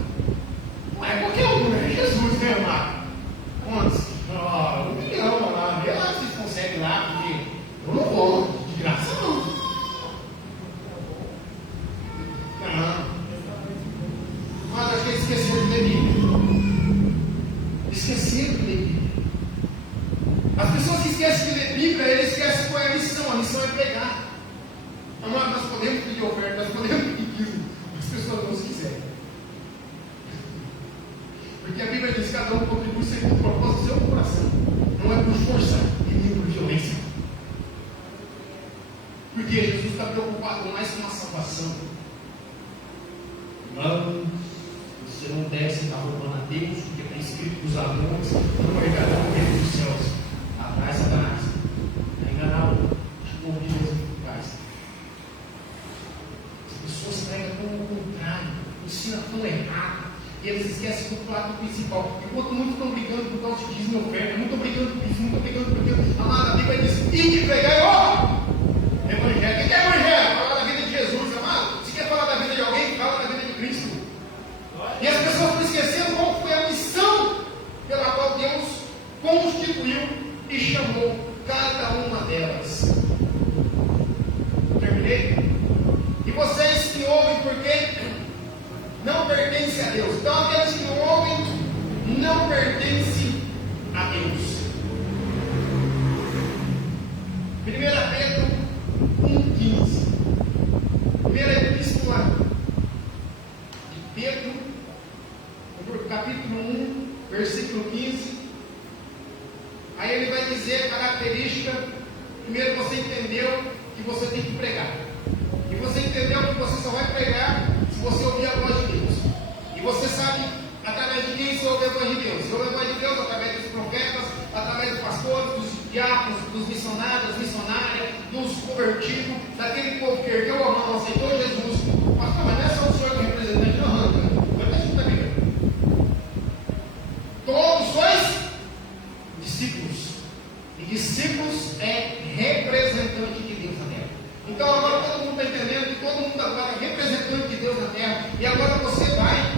Não é qualquer um, né? Jesus, né, amado? Quantos? Um milhão lá. Vê lá se vocês conseguem lá, porque eu não vou. De graça não. Não. Mas acho que eles esqueceram de ler Bíblia. Esqueceram de ler Bíblia. As pessoas que esquecem de ler Bíblia, eles esquecem qual é a missão. A missão é pregar. Amado, nós podemos pedir oferta, nós podemos pedir dízimo. As pessoas não se quiserem. Porque a Bíblia diz que cada um contribui segundo o propósito do seu coração. Não é por força e nem por violência. Porque Jesus está preocupado mais com a salvação. Não, você não deve estar roubando a Deus, porque está escrito que os ladrões não herdarão o reino dos céus. Atrás, Satanás. Vai enganar o povo de Deus eficaz. As pessoas pregam como o contrário, ensinam tão errado. E eles esquecem do prato principal. Enquanto muitos estão brigando por causa de dízimo e oferta, muitos estão brigando por isso, muitos estão brigando por aquilo. Amado, a Bíblia diz: e de pregar, evangelho. O que é evangelho? Falar da vida de Jesus, amado. Se quer falar da vida de alguém, fala da vida de Cristo. E as pessoas estão esquecendo qual foi a missão pela qual Deus constituiu e chamou cada uma delas. Terminei? E vocês que ouvem, porque não pertence a Deus. Então aqueles que não ouvem não pertencem a Deus. 1 Pedro 1,15. Primeira epístola você entendeu que você tem que pregar. E você entendeu que você só vai pregar se você ouvir a voz de Deus. E você sabe através de quem você ouve a voz de Deus. Você ouve a voz de Deus através dos profetas, através dos pastores, dos diáconos, dos missionários, missionárias, dos convertidos, daquele povo que ergueu a mão, aceitou Jesus. Pastor, mas não é só o senhor que é representante, não, eu não estou também. Todos sois discípulos. E discípulos é representante de Deus na terra. Então agora todo mundo está entendendo que todo mundo agora é representante de Deus na terra. E agora você vai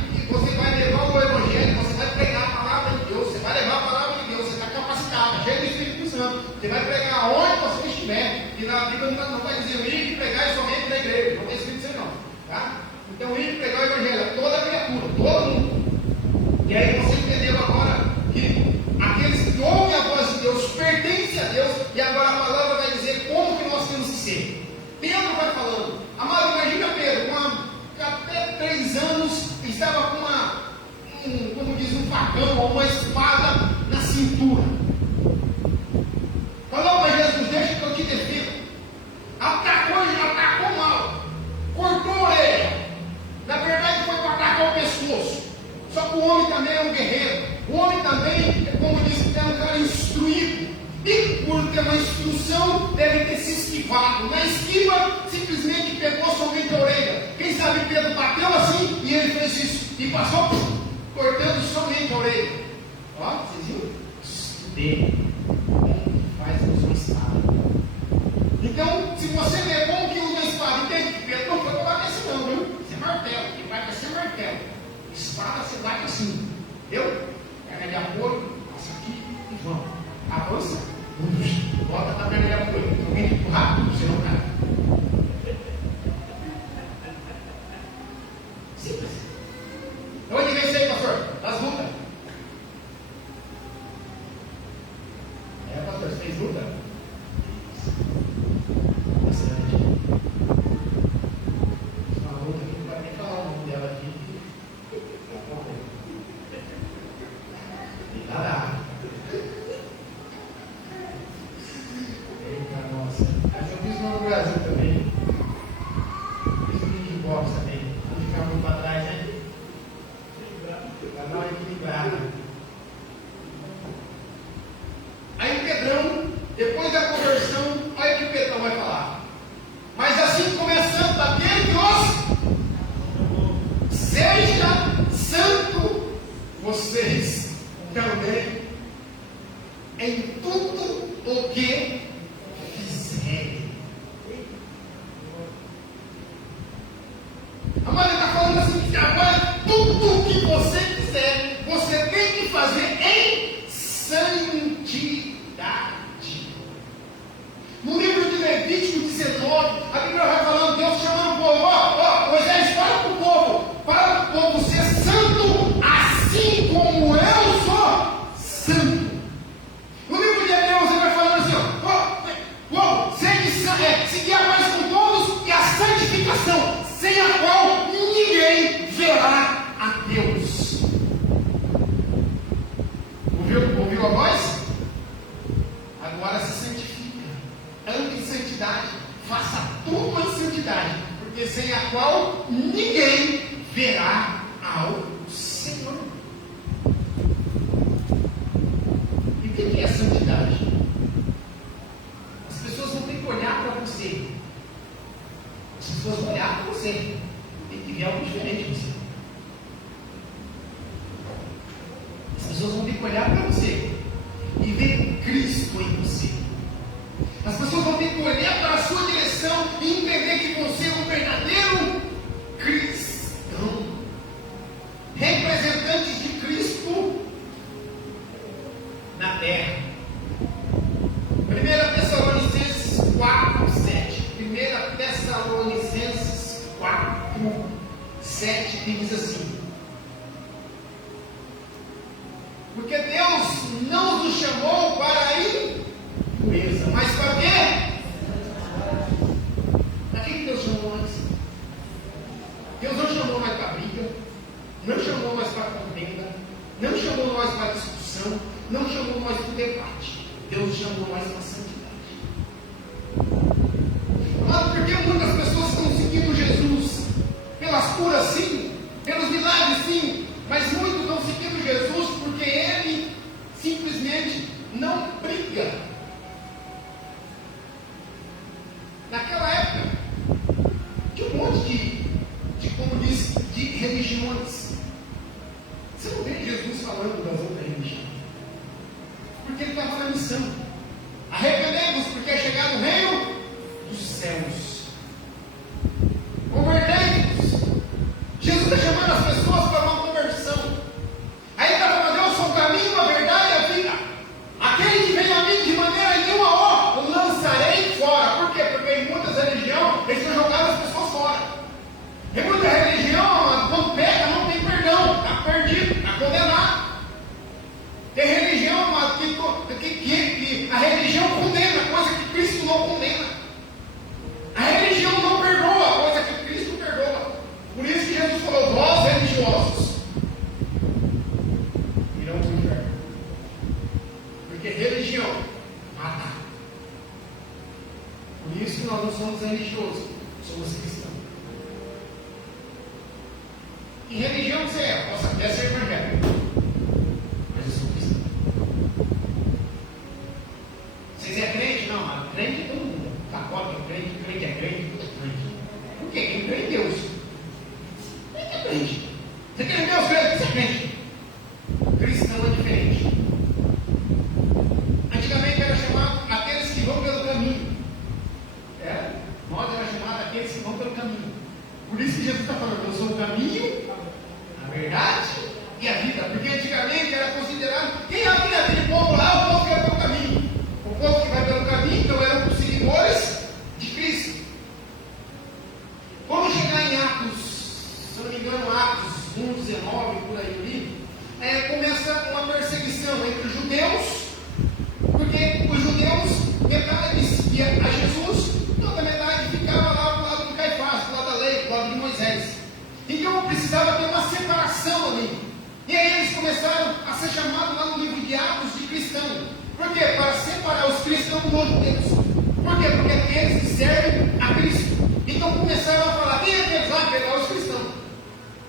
levar o Evangelho, você vai pregar a palavra de Deus, você vai levar a palavra de Deus, você está capacitado, cheio do Espírito Santo. Você vai pregar onde você estiver. E na Bíblia não está dizendo ir e pregar somente na igreja. Não tem Espírito Santo não. Tá? Então ir e pregar o Evangelho a toda a criatura, todo mundo. E aí você entendeu agora que aqueles que ouvem a voz de Deus pertencem a Deus. E agora a palavra vai dizer como que nós temos que ser. Pedro vai falando. Amado, imagina Pedro, até 3 anos, estava com como diz, um facão ou uma espada na cintura. Falou para Jesus, deixa que eu te defendo. Atacou mal, cortou a orelha. Na verdade foi para atacar o pescoço. Só que o homem também é um guerreiro. O homem também, como diz, é um cara instruído. E por ter uma instrução, deve ter se esquivado. Na esquiva, simplesmente pegou somente a orelha. Quem sabe Pedro bateu assim e ele fez isso. E passou cortando somente a orelha. Ó, vocês viram? Estudei. Faz uso uma espada. Então, se você vê como que usa uma espada, entende que Pedro não foi para bater assim não, viu? Isso é martelo. Que vai ser martelo. Espada você bate assim. Entendeu? Pega de apoio, passa aqui e vamos. Avança. Bota a perna de apoio. Alguém muito rápido, você não cai. Simples. Onde vem isso aí, pastor? Das lutas. Pastor, você fez luta? Bastante. Uma luta que não vai nem falar o nome dela aqui. E lá. Eita, nossa. Mas eu fiz no Brasil também. Fiz no mini box também. Não ficar muito para trás, né? Para dar uma equilibrada. Aí o Pedrão, depois da conversão, olha o que o Pedrão vai falar. Mas assim começando daquele que os seja santo vocês também em tudo o que fizerem. Amado, ele está falando assim, que agora tudo o que você fizer, você tem que fazer em santidade. No livro de Levítico 19, a Bíblia vai falando, Deus chamando o povo, Moisés, fala para o povo ser santo, assim como eu sou santo. No livro de Hebreus, ele vai falando assim, seguir a paz com todos e a santificação, sem a qual ninguém verá a Deus. Ouviu a voz? Agora se santifica. Ande em santidade. Faça tudo em santidade. Porque sem a qual ninguém verá ao Senhor. E o que é santidade? As pessoas vão ter que olhar para você. As pessoas vão olhar para você. Tem que ver algo diferente de você. As pessoas vão ter que olhar para você e ver Cristo em você. As pessoas vão ter que olhar para a sua direção e entender que você é um verdadeiro cristão, representantes de Cristo na terra. 1 Tessalonicenses 4:7. 1 Tessalonicenses 4:7 que diz assim: porque Deus não nos chamou para a impureza, mas para quê? Para que Deus chamou antes? Deus não chamou nós para briga, não chamou nós para contenda, não chamou nós para discussão, não chamou nós para debate. Deus chamou nós para santidade. Naquela época, tinha um monte como diz, de religiões. Você não vê Jesus falando das outras religiões, porque ele estava na missão. Arrependei-vos, porque é chegado o reino dos céus. Convertei-vos. Jesus está chamando as pessoas para uma conversão. Aí ele está falando: eu sou o caminho, a verdade e a vida. Aquele que vem a mim de maneira nenhuma o lançarei fora. Por quê? Porque em muitas religiões eles estão jogando as pessoas fora. Em muita religião, quando peca, não tem perdão, está perdido, está condenado. Tem religião que a religião condena, coisa que Cristo não condena. A religião não perdoa, coisa que Cristo perdoa. Por isso que Jesus falou: vós religiosos irão para o inferno. Porque religião mata. Por isso que nós não somos religiosos, somos cristãos. Que religião você é? Posso até ser evangélico, mas eu sou cristão. Vocês é crente? Não, mas crente é todo mundo. Católico é crente, crente é crente, tudo é crente. Por quê? Quem crê em Deus? Crente é crente. Você crê em Deus, crente? Você é crente. Cristão é diferente. Antigamente era chamado aqueles que vão pelo caminho. Nós era chamado aqueles que vão pelo caminho. Por isso que Jesus está falando: eu sou o caminho, a verdade e a vida. Porque antigamente era considerado, quem havia aquele povo lá, o povo que vai pelo caminho. O povo que vai pelo caminho, então eram os seguidores de Cristo. Quando chegar em Atos, se eu não me engano, Atos 1, 19, por aí, começa uma perseguição entre os judeus, porque os judeus, metade seguia a Jesus, outra metade ficava lá do lado de Caifás, do lado da lei, do lado de Moisés. Então precisava ter uma separação ali. E aí eles começaram a ser chamados lá no livro de Atos de cristão. Por quê? Para separar os cristãos dos judeus. Por quê? Porque aqueles que servem a Cristo. Então começaram a falar: quem é aqueles lá? Pegar os cristãos.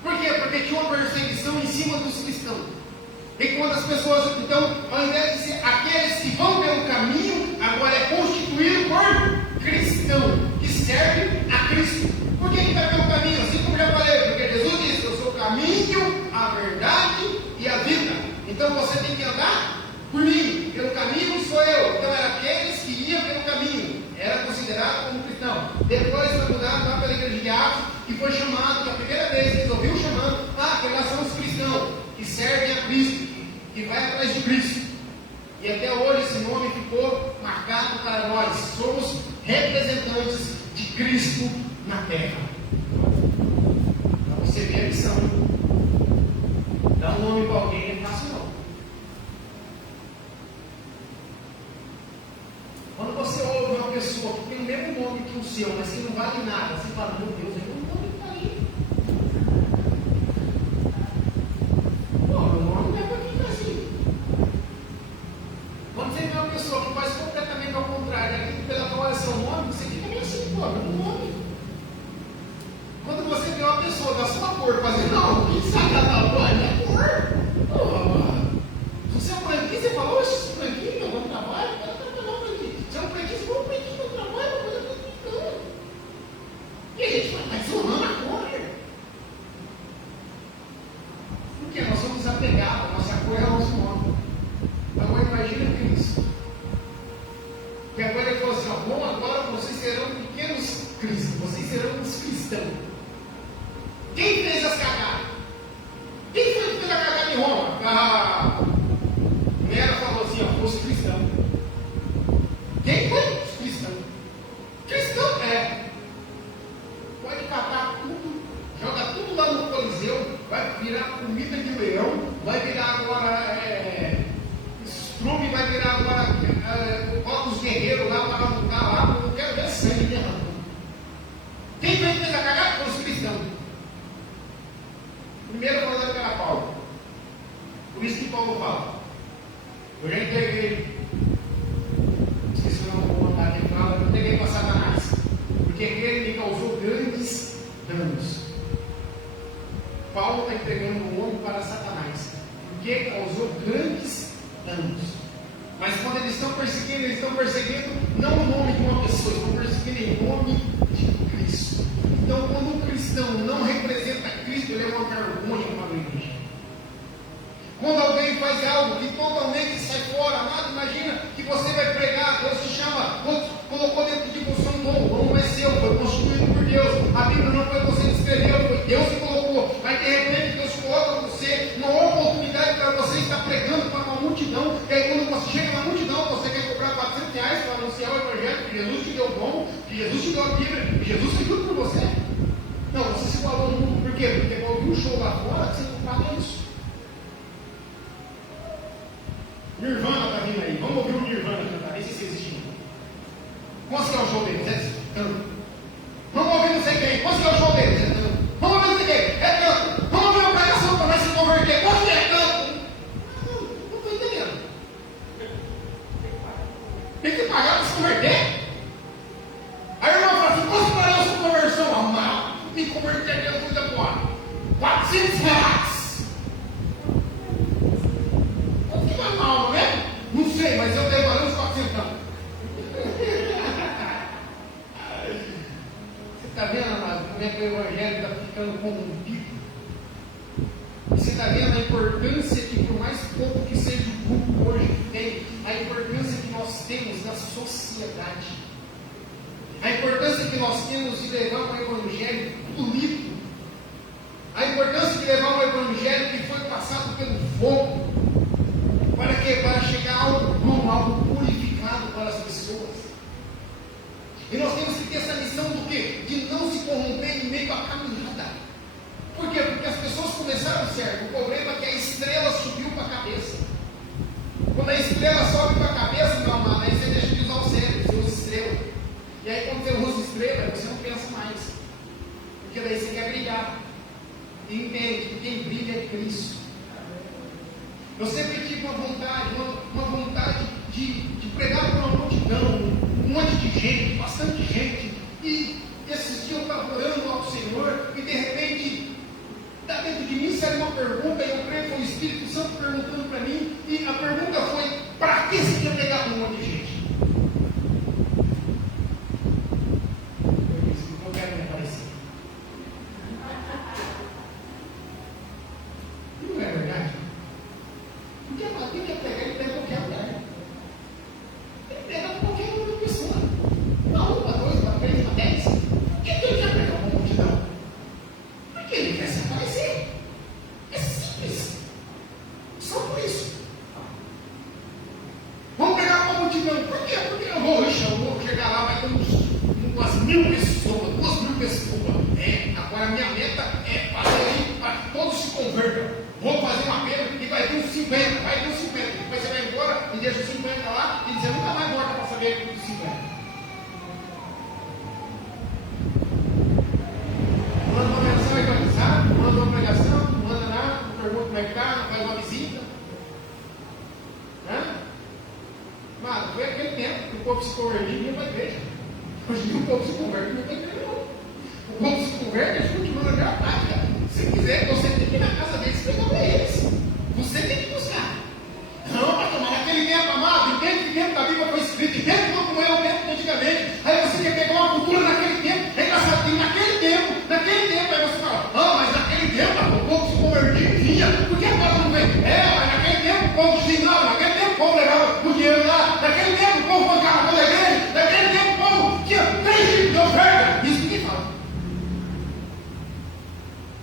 Por quê? Porque tinha uma perseguição em cima dos cristãos. E quando as pessoas, então, ao invés de ser aqueles que vão pelo caminho, agora é constituído por cristão, que serve a Cristo. Por que está pelo caminho? Assim como já falei, porque Jesus disse: eu sou o caminho, a verdade e a vida. Então você tem que andar por mim, pelo caminho sou eu. Então eram aqueles que iam pelo caminho, era considerado como cristão. Depois foi mudado lá pela igreja de Atos, e foi chamado, a primeira vez que eles ouviram chamando: aqueles são os cristãos que servem a Cristo, que vai atrás de Cristo. E até hoje esse nome ficou marcado para nós. Somos representantes de Cristo na terra. Para você ver a missão. Dar um nome para alguém não é fácil não. Quando você ouve uma pessoa que tem o mesmo nome que o seu, mas que não vale nada, você fala: meu Deus, é um nome que está aí. Pô, meu nome não é para quem está assim. Quando você vê uma pessoa que faz completamente ao contrário, pela qual é seu nome, você fica meio assim: pô, meu nome. Quando você vê uma pessoa da sua cor fazendo: não, quem sabe da tua cor? É cor. Pô, se você é um branquinho, você falou: esse branquinho, eu vou no trabalho, eu quero trabalhar um branquinho. Se é um branquinho, você falou: um branquinho no trabalho, eu vou fazer tudo brincando. E a gente fala: mas seu nome é cor. Por quê? Nós somos apegados, nossa cor é o nosso nome. Agora imagina Cristo. Que agora ele falou assim: ó, bom, agora vocês serão pequenos cristos, vocês serão os cristãos. Quem fez as cagadas? Quem foi que fez a cagada em Roma? A Nero falou assim: ó, os cristãos. Quem foi? Os cristãos. Cristão é. Pode catar tudo, joga tudo lá no Coliseu, vai virar comida de leão, vai virar agora estrume, vai virar agora os guerreiros lá para lutar lá. Eu quero ver sangue derramando. Quem foi que fez a cagada? Foi os cristãos. Primeiro mandamento era Paulo. Por isso que Paulo fala: eu já entreguei, esqueci o nome do mandar que ele fala, eu entreguei para Satanás, porque ele me causou grandes danos. Paulo está entregando o homem para Satanás, porque causou grandes danos. Mas quando eles estão perseguindo não o nome de uma pessoa, estão perseguindo em nome faz algo que totalmente sai fora. Amado, imagina que você vai pregar, Deus te chama, Deus colocou dentro de você um dom, o dom não é seu, foi construído por Deus. A Bíblia não foi você que escreveu, foi Deus que colocou. Aí de repente Deus coloca você uma oportunidade para você estar pregando para uma multidão. E aí quando você chega na multidão, você quer cobrar R$400 para anunciar o Evangelho, que Jesus te deu o dom, que Jesus te deu a Bíblia, que Jesus fez tudo por você. Não, você se igualou no mundo. Por quê? Porque quando viu um show lá fora, você não paga isso. Nirvana está vindo aí. Vamos ouvir o Nirvana cantar. Nem sei se existe. Quanto que é o show deles? É tanto. Vamos ouvir não sei quem. Quanto que é o show deles? É tanto. Vamos ouvir não sei quem. É tanto. Vamos ouvir uma pregação para nós se converter. Quanto que é tanto? Não estou entendendo. Tem que pagar para se converter? Aí o irmão fala assim, quanto para a nossa conversão? Não, me converter é coisa boa. R$400. Quanto que vai uma alma, né? Não sei, mas eu tenho valendo uns 400. Você está vendo, amado, como é que o Evangelho está ficando corrompido? Você está vendo a importância que, por mais pouco que seja o grupo hoje que tem, a importância que nós temos na sociedade. A importância que nós temos de levar um evangelho bonito. A importância de levar um evangelho que foi passado pelo fogo. Para quê? Para chegar algo bom, algo purificado para as pessoas. E nós temos que ter essa missão do quê? De não se corromper em meio à caminhada. Por quê? Porque as pessoas começaram certo. O problema é que a estrela subiu para a cabeça. Quando a estrela sobe para a cabeça, meu amado, aí você deixa de usar o cérebro, você usa estrela. E aí quando você usa estrela, você não pensa mais. Porque daí você quer brilhar. E entende que quem brilha é Cristo. Eu sempre tive uma vontade de pregar para uma multidão, um monte de gente, bastante gente. E esses dias eu estava orando ao Senhor e de repente, da dentro de mim saiu uma pergunta, e eu creio que foi o Espírito Santo perguntando para mim, e a pergunta foi, para que você quer pregar para um monte de gente?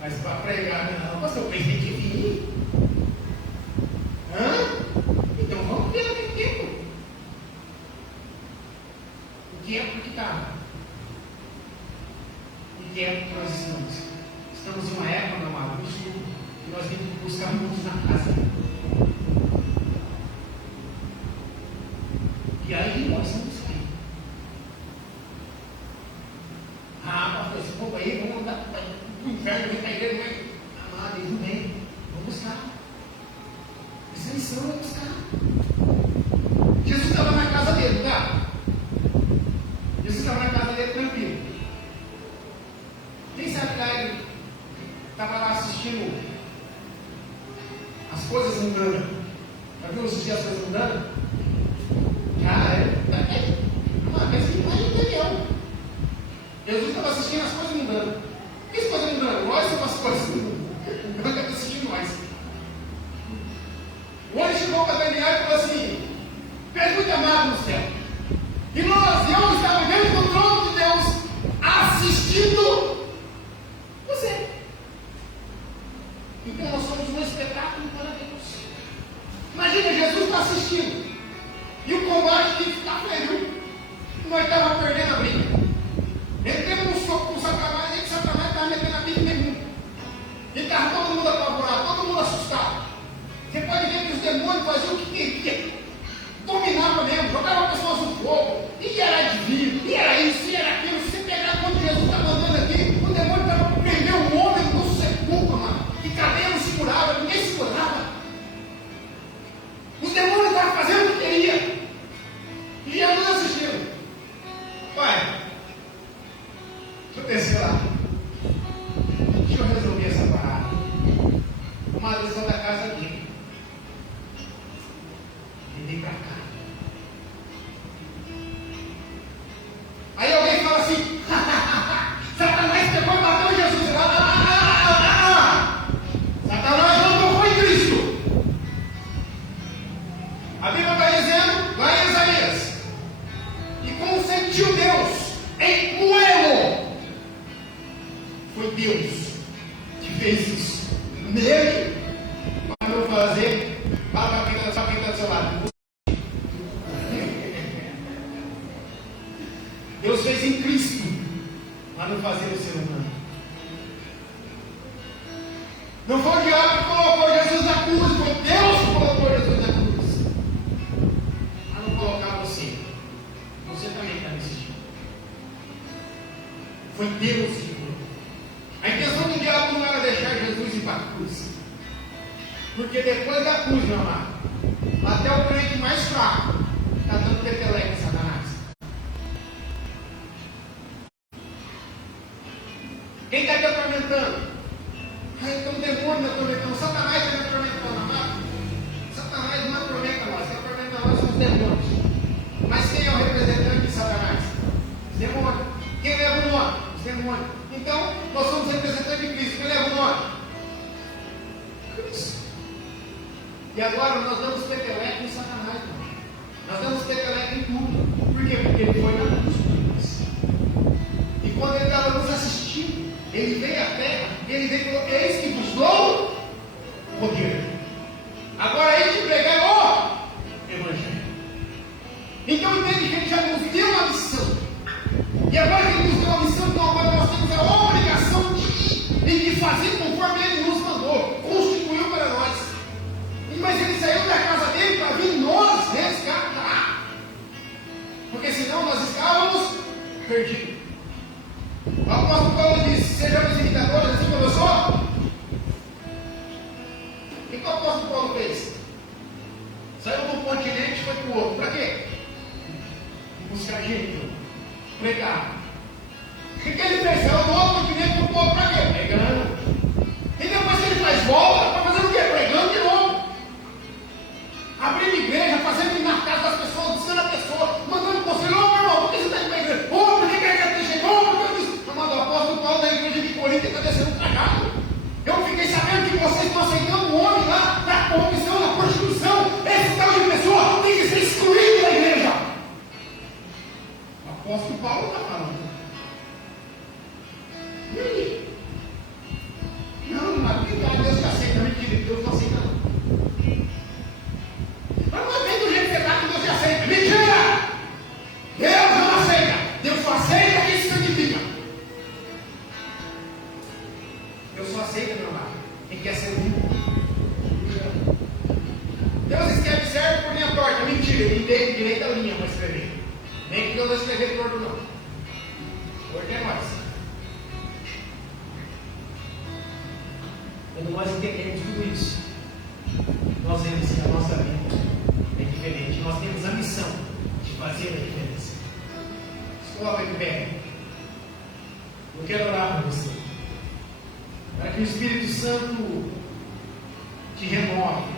Mas para pregar, não, pastor, eu pensei que vinha. Então vamos ver naquele tempo. O tempo que está. O tempo que nós estamos. Estamos em uma época, meu amado, que nós temos que buscar muitos na casa. E aí nós vamos sair. Pastor, esse povo aí, vamos andar para o inferno, vem para a igreja, vai. Amado, eles não vêm. Vamos buscar. Essa missão é buscar. Jesus estava na casa dele, tá? Jesus estava na casa dele tranquilo. Quem sabe que ele estava lá assistindo as coisas mudando? Já viu assistir as coisas mudando? Uma vez que não é interior. Jesus estava assistindo as coisas mudando. Que as coisas mudando? Nós somos as coisas mudando. Então ele está assistindo nós. O chegou para Daniel e falou assim: tu és muito amado no céu. E eu estava dentro do trono de Deus, assistindo você. Então nós somos um espetáculo para Deus. Imagina, Jesus está assistindo. E o combate tinha que ficar feio. Nós estávamos perdendo a briga. Ele teve um soco com Satanás, e Satanás estava metendo a briga em nenhum. E estava todo mundo apavorado, todo mundo assustado. Você pode ver que os demônios faziam o que queria. Dominava mesmo, jogava pessoas no fogo. E era divino, e era isso, e era aquilo. Se você pegar quando Jesus está mandando aqui, o demônio estava para prender um homem no sepulcro, mano. E cadeia não segurava, ninguém segurava. Os demônios estavam fazendo o que queria. E Jesus assistindo. Pai, deixa eu descer lá. Deixa eu resolver essa parada. Uma lição da casa dele. Ele vem pra cá. Aí alguém fala assim: Satanás pegou e bateu Jesus. Satanás não tocou em Cristo. A Bíblia está dizendo, lá em Isaías, e consentiu Deus em Moelo. Foi Deus que fez isso nele. Para não fazer, para quem está do seu lado. Deus fez em Cristo, para não fazer o ser humano. Não foi o diabo que colocou Jesus na cruz, foi Deus que colocou Jesus na cruz. Para não colocar você. Você também está nesse dia. Foi Deus que colocou. A intenção do diabo não era deixar Jesus ir para a cruz. Porque depois da cruz, meu amado, até o crente mais fraco está dando peteleco em Satanás. Quem está te atormentando? Então o demônio me atormentando, Satanás está me atormentando, amado. Satanás não atormenta nós, quem atormenta nós são os demônios. Mas quem é o representante de Satanás? Os demônios. Quem leva o nome? Os demônios. Então, nós somos representantes de Cristo. Quem leva o nome? Cristo. E agora nós damos peteleco em Satanás, irmão. Nós damos peteleco em tudo. Por quê? Porque ele foi na cruz. E quando ele estava nos assistindo, ele veio à terra, ele veio e falou: eis que vos dou poder. Agora eis de pregar o Evangelho. Então entende que ele já nos deu uma missão. E agora que ele nos deu uma missão, então agora nós temos a obrigação de ir e de fazer conforme ele nos mandou, constituiu para nós. Mas ele saiu da casa dele para vir nos resgatar. Porque senão nós estávamos perdidos. O apóstolo Paulo disse: sejamos imitadores assim como eu sou. O que o apóstolo Paulo fez? Saiu de um continente e foi para o outro. Para quê? Buscar gente, pregar. O que ele fez? Saiu do outro continente para o outro. Para quê? Pregando. E depois que ele faz volta, está fazendo o quê? Pregando de novo. Abrindo igreja, fazendo ir na casa das pessoas, buscando a pessoa, mandando conselho: ô irmão, por que você está indo para a igreja? Ô, por que a igreja está chegando? Ô, por que isso? Amado, o apóstolo Paulo da igreja de Corinto está descendo tragado. Eu fiquei sabendo que vocês estão aceitando um homem lá na corrupção, na prostituição. Esse tal de pessoa tem que ser excluído da igreja. O apóstolo Paulo está falando. E aí? Não, mas Deus está aceitando, mentira, Deus não aceita não. Mas não é do jeito que você está que Deus te aceita. Mentira! Deus não aceita. Deus só aceita quem se santifica. Deus só aceita, meu amado, quem quer ser limpo. Deus escreve certo por linha torta. Mentira, ele tem direito a linha para escrever. Nem que Deus vai escrever torto, não. Torto é nós. Quando nós entendemos tudo isso, nós vemos que a nossa vida é diferente. Nós temos a missão de fazer a diferença. Se coloca de pé. Eu quero orar por você, para que o Espírito Santo te renove,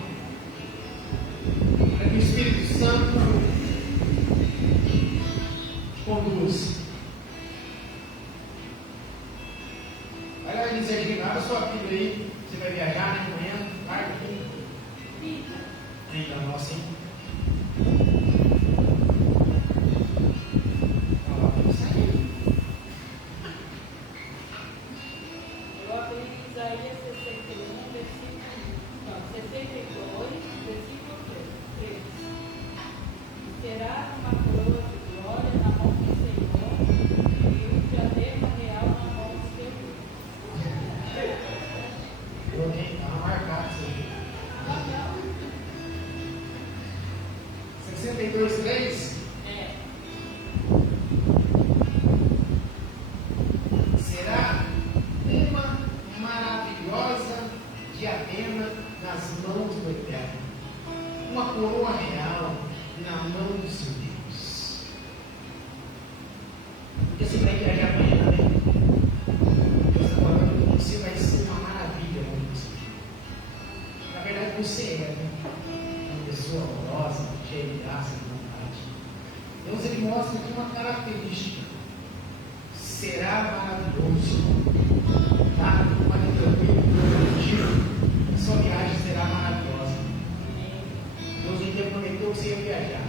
para que o Espírito Santo te conduza. Vai lá e diz aí, abre a sua Bíblia aí. Você vai viajar, né, amanhã, tarde aqui. Ainda nossa, hein? Eu abri Isaías 61, versículo 62, versículo 3. Será uma coroa de glória na mão do Senhor e um diadema real na mão do seu Deus. Eu nem estava marcado isso aí. 62:3. Será uma maravilhosa diadema nas mãos do Eterno, uma coroa real na mão do seu Deus. Porque você vai viajar amanhã, né? Deus está falando que você vai ser uma maravilha na mão do seu Deus. Na verdade, você é, né? Uma pessoa amorosa, cheia de graça e vontade. Deus ele mostra aqui uma característica. Será maravilhoso. Tá? Pode tranquilo, tranquilo. Sua viagem será maravilhosa. Deus ainda prometeu que você ia viajar.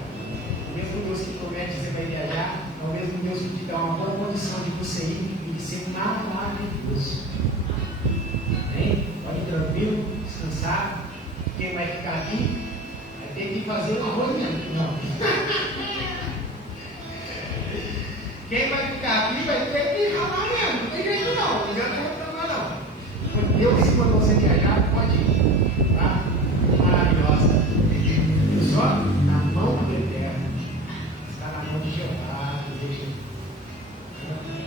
O mesmo Deus que promete que você vai viajar, é o mesmo Deus que te dá uma boa condição de você ir e de ser maravilhoso. Bem? Pode ir tranquilo, descansar. Quem vai ficar aqui vai ter que fazer uma reunião. Não. Quem vai ficar aqui vai ter que ralar mesmo. Não tem jeito não. Não adianta reclamar não. Deus, quando você viajar, pode ir. Tá? Maravilhosa. Só na mão do Eterno. Está na mão de Jeová. Deixa.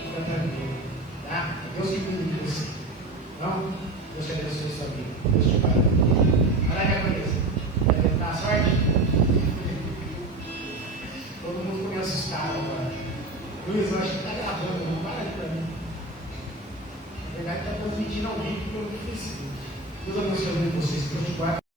Fica tranquilo. Tá? Deus que cuida de você. Então, Deus te abençoe sua vida. Deus te guarde. Olha aí a cabeça. Vai tentar a sorte? Todo mundo ficou meio assustado agora. Luiz, eu acho que está gravando, não para aí para mim. Na verdade, está transmitindo ao vivo pelo Facebook. Deus abençoe vocês, que eu te guardo.